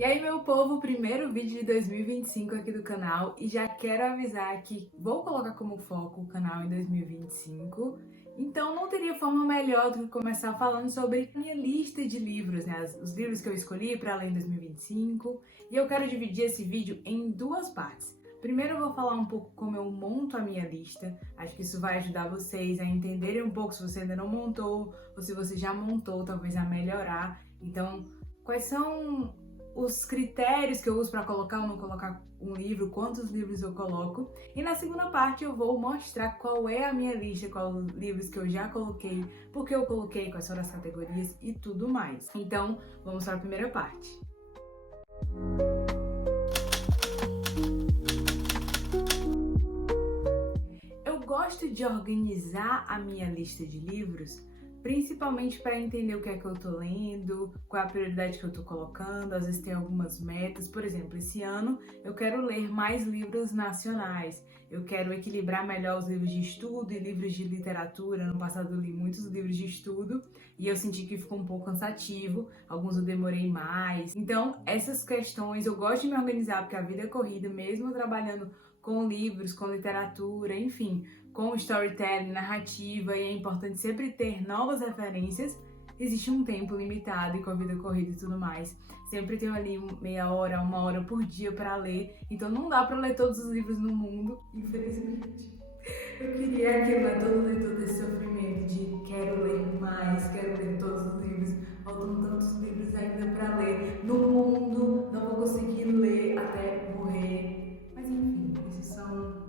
E aí, meu povo, primeiro vídeo de 2025 aqui do canal e já quero avisar que vou colocar como foco o canal em 2025, então não teria forma melhor do que começar falando sobre a minha lista de livros, né? Os livros que eu escolhi para ler em 2025, e eu quero dividir esse vídeo em duas partes. Primeiro eu vou falar um pouco como eu monto a minha lista, acho que isso vai ajudar vocês a entenderem um pouco se você ainda não montou, ou se você já montou, talvez a melhorar. Então, quais são os critérios que eu uso para colocar ou não colocar um livro, quantos livros eu coloco. E na segunda parte eu vou mostrar qual é a minha lista, quais os livros que eu já coloquei, por que eu coloquei, quais foram as categorias e tudo mais. Então, vamos para a primeira parte. Eu gosto de organizar a minha lista de livros principalmente para entender o que é que eu tô lendo, qual é a prioridade que eu tô colocando, às vezes tem algumas metas. Por exemplo, esse ano eu quero ler mais livros nacionais, eu quero equilibrar melhor os livros de estudo e livros de literatura. No passado eu li muitos livros de estudo e eu senti que ficou um pouco cansativo, alguns eu demorei mais. Então, essas questões eu gosto de me organizar porque a vida é corrida, mesmo trabalhando com livros, com literatura, enfim, com storytelling, narrativa, e é importante sempre ter novas referências. Existe um tempo limitado e com a vida corrida e tudo mais, sempre tenho ali meia hora, uma hora por dia para ler, então não dá para ler todos os livros no mundo, infelizmente. Eu queria aquilo, né? Todo leitor desse sofrimento de quero ler mais, quero ler todos os livros, faltam tantos livros ainda para ler no mundo, não vou conseguir ler até morrer, mas enfim, esses são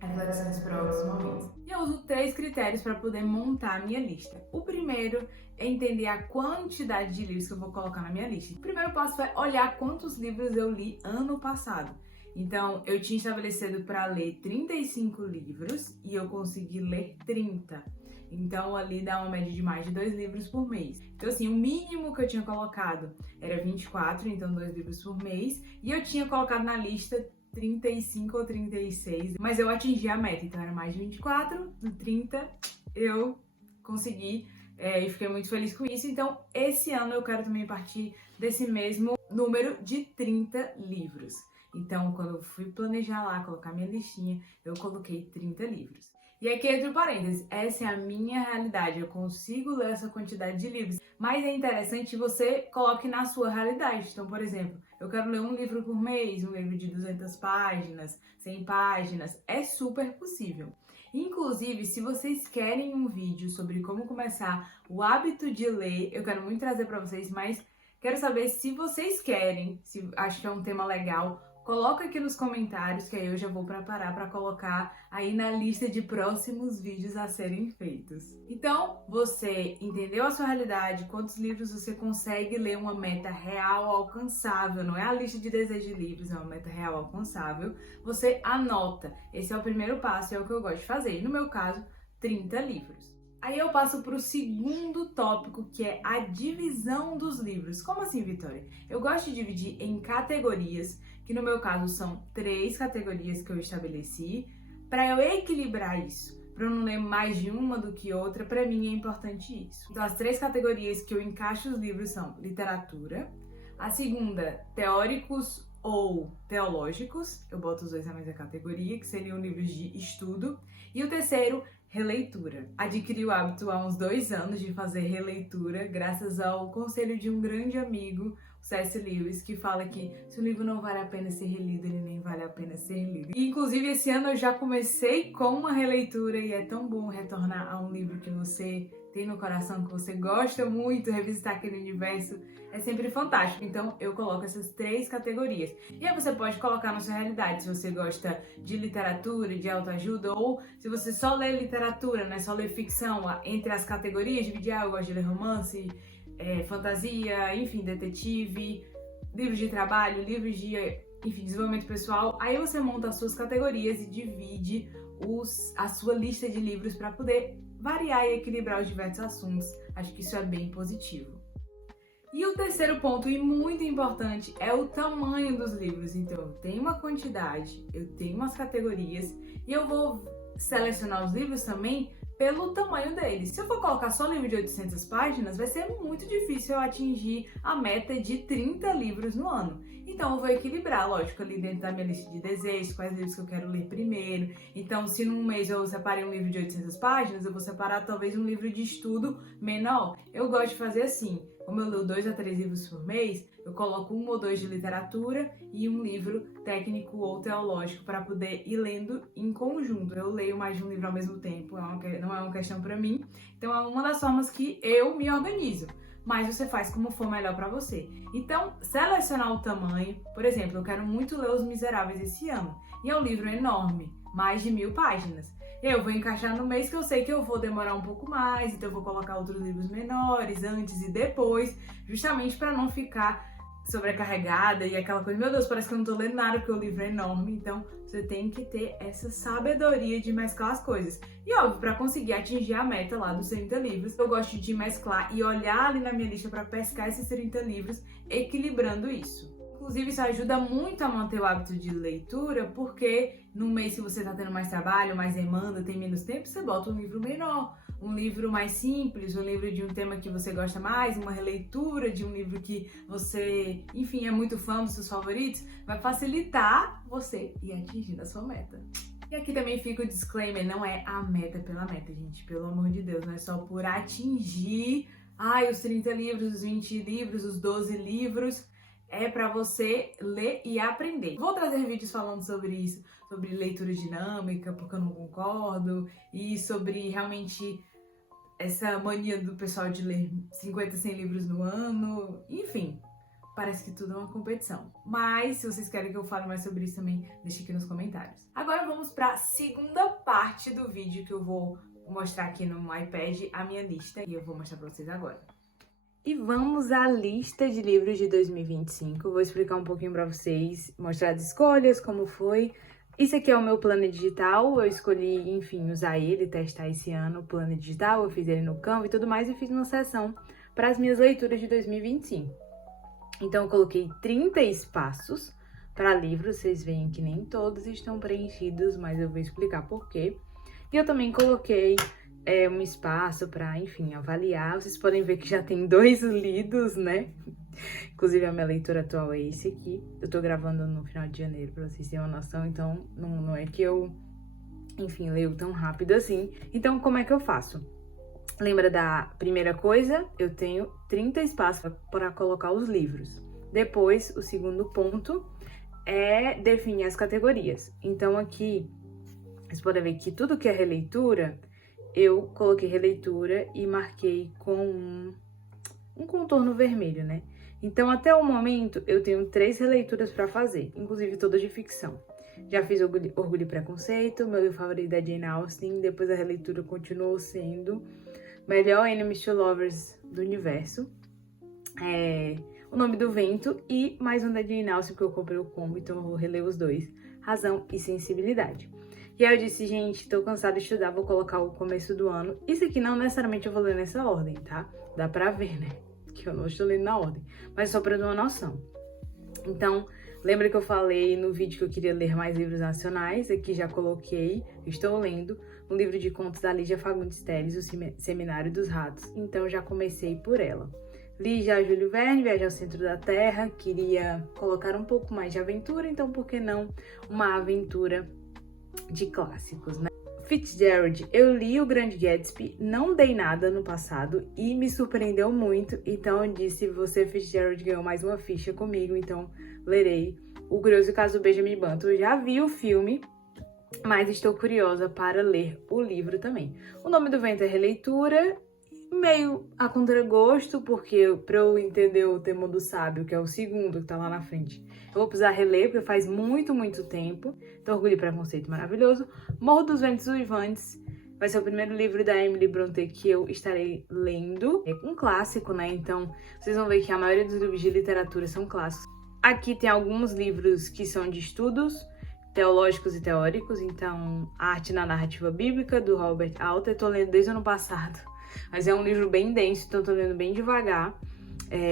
reflexões para outros momentos. E eu uso 3 critérios para poder montar a minha lista. O primeiro é entender a quantidade de livros que eu vou colocar na minha lista. O primeiro passo é olhar quantos livros eu li ano passado. Então, eu tinha estabelecido para ler 35 livros e eu consegui ler 30. Então, ali dá uma média de mais de 2 livros por mês. Então, assim, o mínimo que eu tinha colocado era 24, então 2 livros por mês. E eu tinha colocado na lista 35 ou 36, mas eu atingi a meta, então era mais de 24, no 30 eu consegui e fiquei muito feliz com isso. Então esse ano eu quero também partir desse mesmo número de 30 livros. Então quando eu fui planejar lá, colocar minha listinha, eu coloquei 30 livros. E aqui entre parênteses, essa é a minha realidade, eu consigo ler essa quantidade de livros, mas é interessante que você coloque na sua realidade. Então, por exemplo, eu quero ler um livro por mês, um livro de 200 páginas, 100 páginas, é super possível. Inclusive, se vocês querem um vídeo sobre como começar o hábito de ler, eu quero muito trazer para vocês, mas quero saber se vocês querem, se acho que é um tema legal. Coloca aqui nos comentários que aí eu já vou preparar para colocar aí na lista de próximos vídeos a serem feitos. Então, você entendeu a sua realidade, quantos livros você consegue ler, uma meta real alcançável, não é a lista de desejos de livros, é uma meta real alcançável, você anota. Esse é o primeiro passo e é o que eu gosto de fazer. No meu caso, 30 livros. Aí eu passo para o segundo tópico, que é a divisão dos livros. Como assim, Vitória? Eu gosto de dividir em categorias, que no meu caso são 3 categorias que eu estabeleci, para eu equilibrar isso, para eu não ler mais de uma do que outra. Para mim é importante isso. Então as 3 categorias que eu encaixo os livros são literatura, a segunda, teóricos ou teológicos, eu boto os dois na mesma categoria, que seriam livros de estudo, e o terceiro, releitura. Adquiri o hábito há uns 2 anos de fazer releitura, graças ao conselho de um grande amigo, o C.S. Lewis, que fala que se o livro não vale a pena ser relido, ele nem vale a pena ser lido. E, inclusive, esse ano eu já comecei com uma releitura e é tão bom retornar a um livro que você tem no coração, que você gosta muito, revisitar aquele universo, é sempre fantástico. Então eu coloco essas 3 categorias. E aí você pode colocar na sua realidade, se você gosta de literatura, de autoajuda, ou se você só lê literatura, né, só lê ficção, entre as categorias, dividir, eu gosto de ler romance, fantasia, enfim, detetive, livros de trabalho, livros de, enfim, desenvolvimento pessoal. Aí você monta as suas categorias e divide a sua lista de livros para poder variar e equilibrar os diversos assuntos. Acho que isso é bem positivo. E o terceiro ponto, e muito importante, é o tamanho dos livros. Então, eu tenho uma quantidade, eu tenho umas categorias, e eu vou selecionar os livros também pelo tamanho deles. Se eu for colocar só livro de 800 páginas, vai ser muito difícil eu atingir a meta de 30 livros no ano. Então eu vou equilibrar, lógico, ali dentro da minha lista de desejos, quais livros que eu quero ler primeiro. Então, se num mês eu separei um livro de 800 páginas, eu vou separar talvez um livro de estudo menor. Eu gosto de fazer assim, como eu leio 2 a 3 livros por mês, eu coloco 1 ou 2 de literatura e um livro técnico ou teológico para poder ir lendo em conjunto. Eu leio mais de um livro ao mesmo tempo, não é uma questão para mim. Então é uma das formas que eu me organizo. Mas você faz como for melhor para você. Então, selecionar o tamanho. Por exemplo, eu quero muito ler Os Miseráveis esse ano. E é um livro enorme, mais de 1000 páginas. Eu vou encaixar no mês que eu sei que eu vou demorar um pouco mais, então eu vou colocar outros livros menores, antes e depois, justamente para não ficar sobrecarregada e aquela coisa, meu Deus, parece que eu não tô lendo nada porque o livro é enorme. Então você tem que ter essa sabedoria de mesclar as coisas. E óbvio, para conseguir atingir a meta lá dos 30 livros, eu gosto de mesclar e olhar ali na minha lista para pescar esses 30 livros, equilibrando isso. Inclusive, isso ajuda muito a manter o hábito de leitura, porque no mês que você tá tendo mais trabalho, mais demanda, tem menos tempo, você bota um livro menor, um livro mais simples, um livro de um tema que você gosta mais, uma releitura de um livro que você, enfim, é muito fã dos seus favoritos, vai facilitar você ir atingindo a sua meta. E aqui também fica o disclaimer, não é a meta pela meta, gente, pelo amor de Deus, não é só por atingir, os 30 livros, os 20 livros, os 12 livros, é para você ler e aprender. Vou trazer vídeos falando sobre isso, sobre leitura dinâmica, porque eu não concordo, e sobre realmente essa mania do pessoal de ler 50, 100 livros no ano, enfim, parece que tudo é uma competição. Mas se vocês querem que eu fale mais sobre isso também, deixe aqui nos comentários. Agora vamos para a segunda parte do vídeo que eu vou mostrar aqui no iPad, a minha lista, e eu vou mostrar para vocês agora. E vamos à lista de livros de 2025. Vou explicar um pouquinho para vocês, mostrar as escolhas, como foi. Isso aqui é o meu plano digital, eu escolhi, enfim, usar ele, testar esse ano o plano digital, eu fiz ele no Canva e tudo mais, e fiz uma sessão para as minhas leituras de 2025. Então, eu coloquei 30 espaços para livros, vocês veem que nem todos estão preenchidos, mas eu vou explicar por quê. E eu também coloquei um espaço para, enfim, avaliar. Vocês podem ver que já tem 2 lidos, né? Inclusive, a minha leitura atual é esse aqui. Eu tô gravando no final de janeiro, pra vocês terem uma noção. Então, não é que eu, enfim, leio tão rápido assim. Então, como é que eu faço? Lembra da primeira coisa? Eu tenho 30 espaços para colocar os livros. Depois, o segundo ponto é definir as categorias. Então, aqui, vocês podem ver que tudo que é releitura, eu coloquei releitura e marquei com um contorno vermelho, né? Então, até o momento, eu tenho 3 releituras para fazer, inclusive todas de ficção. Já fiz Orgulho e Preconceito, meu livro favorito é Jane Austen, depois a releitura continuou sendo Melhor Enemies to Lovers do Universo, O Nome do Vento e mais um da Jane Austen, porque eu comprei o combo, então eu vou reler os 2, Razão e Sensibilidade. E aí eu disse, gente, tô cansada de estudar, vou colocar o começo do ano. Isso aqui não necessariamente eu vou ler nessa ordem, tá? Dá pra ver, né? Que eu não estou lendo na ordem. Mas só pra dar uma noção. Então, lembra que eu falei no vídeo que eu queria ler mais livros nacionais? Aqui já coloquei, estou lendo um livro de contos da Lígia Fagundes Telles, O Seminário dos Ratos. Então, já comecei por ela. Li já Júlio Verne, Viagem ao Centro da Terra. Queria colocar um pouco mais de aventura, então por que não uma aventura de clássicos, né? Fitzgerald, eu li O Grande Gatsby, não dei nada no passado e me surpreendeu muito, então eu disse, você, Fitzgerald, ganhou mais uma ficha comigo, então lerei O Curioso Caso do Benjamin Button. Eu já vi o filme, mas estou curiosa para ler o livro também. O Nome do Vento é releitura, meio a contragosto, porque para eu entender o Temor do Sábio, que é o segundo que tá lá na frente, eu vou precisar reler, porque faz muito, muito tempo. Então, Orgulho e Preconceito, maravilhoso. Morro dos Ventos Uivantes vai ser o primeiro livro da Emily Brontë que eu estarei lendo. É um clássico, né? Então, vocês vão ver que a maioria dos livros de literatura são clássicos. Aqui tem alguns livros que são de estudos teológicos e teóricos. Então, Arte na Narrativa Bíblica, do Robert Alter. Tô lendo desde o ano passado. Mas é um livro bem denso, então tô lendo bem devagar.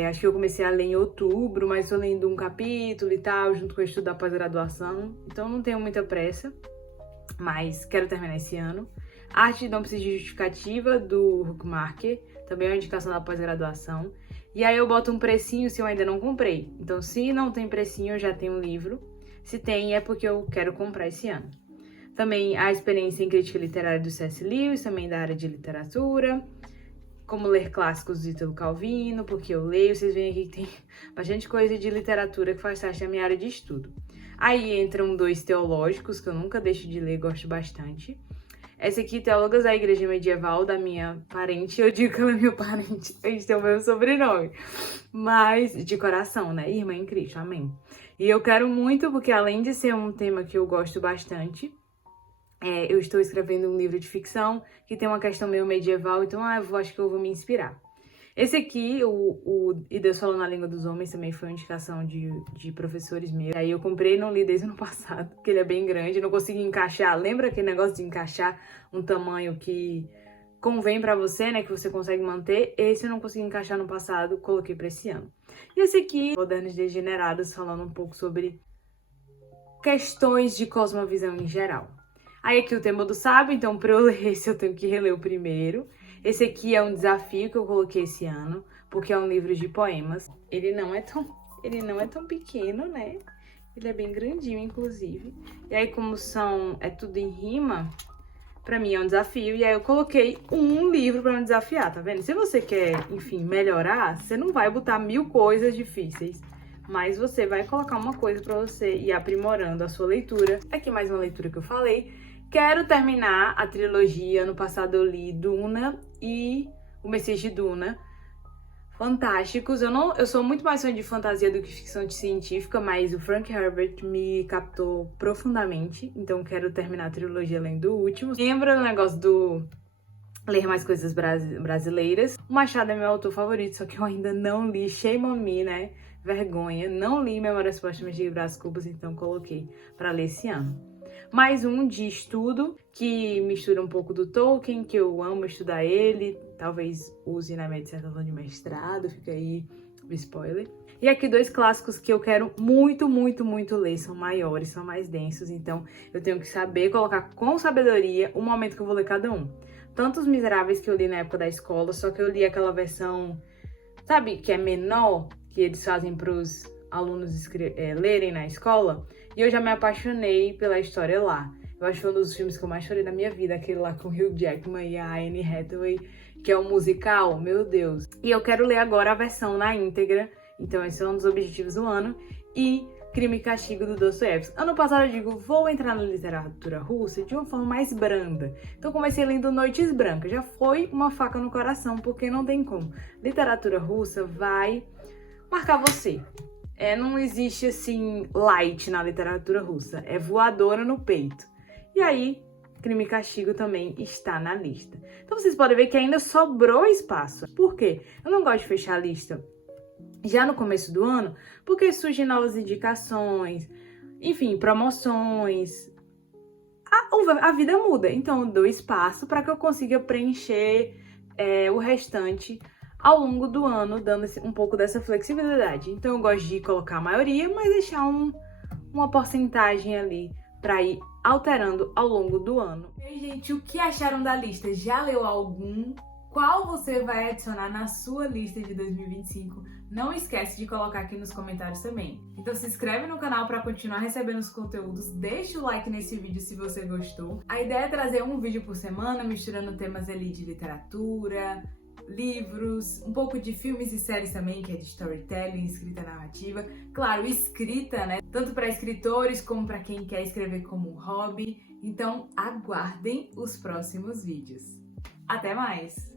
Acho que eu comecei a ler em outubro, mas tô lendo um capítulo e tal, junto com o estudo da pós-graduação. Então não tenho muita pressa, mas quero terminar esse ano. Arte Não Precisa de Justificativa, do Huckmarker, também é uma indicação da pós-graduação. E aí eu boto um precinho se eu ainda não comprei. Então, se não tem precinho, eu já tenho um livro. Se tem, é porque eu quero comprar esse ano. Também a experiência em crítica literária do C.S. Lewis, também da área de literatura. Como ler clássicos do Ítalo Calvino, porque eu leio. Vocês veem aqui que tem bastante coisa de literatura que faz parte da minha área de estudo. Aí entram 2 teológicos, que eu nunca deixo de ler, gosto bastante. Essa aqui, Teólogas da Igreja Medieval, da minha parente. Eu digo que ela é minha parente, a gente tem o mesmo sobrenome. Mas, de coração, né? Irmã em Cristo, amém. E eu quero muito, porque além de ser um tema que eu gosto bastante, eu estou escrevendo um livro de ficção que tem uma questão meio medieval, então acho que eu vou me inspirar. Esse aqui, o E Deus Falou na Língua dos Homens, também foi uma indicação de professores meus. Aí eu comprei e não li desde o ano passado, porque ele é bem grande, não consegui encaixar. Lembra aquele negócio de encaixar um tamanho que convém pra você, né, que você consegue manter? Esse eu não consegui encaixar no passado, coloquei pra esse ano. E esse aqui, Modernos Degenerados, falando um pouco sobre questões de cosmovisão em geral. Aí aqui o tema do sábio, então pra eu ler esse eu tenho que reler o primeiro. Esse aqui é um desafio que eu coloquei esse ano, porque é um livro de poemas. Ele não é tão pequeno, né? Ele é bem grandinho, inclusive. E aí, como é tudo em rima, pra mim é um desafio. E aí eu coloquei um livro pra me desafiar, tá vendo? Se você quer, enfim, melhorar, você não vai botar 1000 coisas difíceis. Mas você vai colocar uma coisa pra você ir aprimorando a sua leitura. Aqui mais uma leitura que eu falei. Quero terminar a trilogia. Ano passado eu li Duna e O Messias de Duna. Fantásticos. Eu sou muito mais fã de fantasia do que ficção científica, mas o Frank Herbert me captou profundamente. Então quero terminar a trilogia lendo o último. Lembra do negócio do ler mais coisas brasileiras? O Machado é meu autor favorito, só que eu ainda não li. Shame on me, né? Vergonha. Não li Memórias Póstumas de Brás Cubas, então coloquei para ler esse ano. Mais um de estudo, que mistura um pouco do Tolkien, que eu amo estudar ele. Talvez use na minha dissertação de mestrado, fica aí o spoiler. E aqui 2 clássicos que eu quero muito, muito, muito ler. São maiores, são mais densos, então eu tenho que saber colocar com sabedoria o momento que eu vou ler cada um. Tanto Os Miseráveis, que eu li na época da escola, só que eu li aquela versão, sabe, que é menor, que eles fazem para os alunos lerem na escola. E eu já me apaixonei pela história lá. Eu acho que foi um dos filmes que eu mais chorei na minha vida, aquele lá com o Hugh Jackman e a Anne Hathaway, que é um musical, meu Deus. E eu quero ler agora a versão na íntegra, então esse é um dos objetivos do ano. E Crime e Castigo, do Dostoiévski. Ano passado eu digo, vou entrar na literatura russa de uma forma mais branda. Então comecei lendo Noites Brancas, já foi uma faca no coração, porque não tem como. Literatura russa vai marcar você. Não existe, assim, light na literatura russa. É voadora no peito. E aí, Crime e Castigo também está na lista. Então vocês podem ver que ainda sobrou espaço. Por quê? Eu não gosto de fechar a lista já no começo do ano, porque surgem novas indicações, enfim, promoções. A vida muda. Então eu dou espaço para que eu consiga preencher o restante ao longo do ano, dando um pouco dessa flexibilidade. Então eu gosto de colocar a maioria, mas deixar uma porcentagem ali para ir alterando ao longo do ano. E aí, gente, o que acharam da lista? Já leu algum? Qual você vai adicionar na sua lista de 2025? Não esquece de colocar aqui nos comentários também. Então se inscreve no canal para continuar recebendo os conteúdos, deixa o like nesse vídeo se você gostou. A ideia é trazer um vídeo por semana, misturando temas ali de literatura, livros, um pouco de filmes e séries também, que é de storytelling, escrita narrativa. Claro, escrita, né? Tanto para escritores como para quem quer escrever como um hobby. Então, aguardem os próximos vídeos. Até mais!